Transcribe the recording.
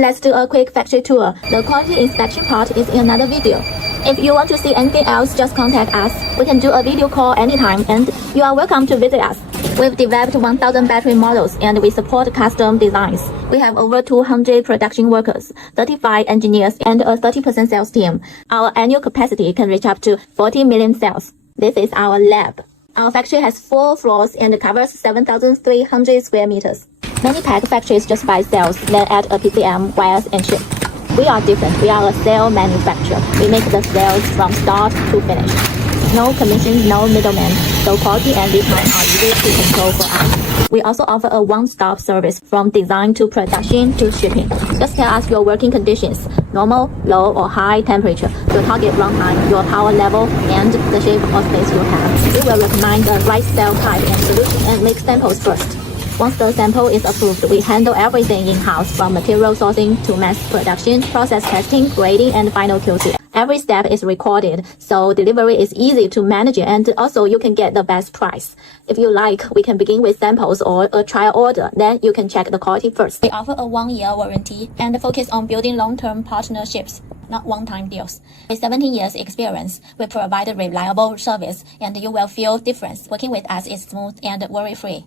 Let's do a quick factory tour. The quality inspection part is in another video. If you want to see anything else, just contact us. We can do a video call anytime, and you are welcome to visit us. We've developed 1,000 battery models, and we support custom designs. We have over 200 production workers, 35 engineers, and a 30% sales team. Our annual capacity can reach up to 40 million sales. This is our lab. Our factory has 4 floors and covers 7,300 square meters. Many pack factories just buy cells, then add a PCM, wires, and ship. We are different. We are a cell manufacturer. We make the cells from start to finish. No commissions, no middlemen, so quality and lead time are easy to control for us. We also offer a one-stop service from design to production to shipping. Just tell us your working conditions, normal, low, or high temperature, your target runtime, your power level, and the shape or space you have. We will recommend the right cell type and solution and make samples first. Once the sample is approved, we handle everything in-house from material sourcing to mass production, process testing, grading, and final QC. Every step is recorded, so delivery is easy to manage, and also you can get the best price. If you like, we can begin with samples or a trial order, then you can check the quality first. We offer a 1-year warranty and focus on building long-term partnerships, not one-time deals. With 17 years experience, we provide a reliable service, and you will feel difference. Working with us is smooth and worry-free.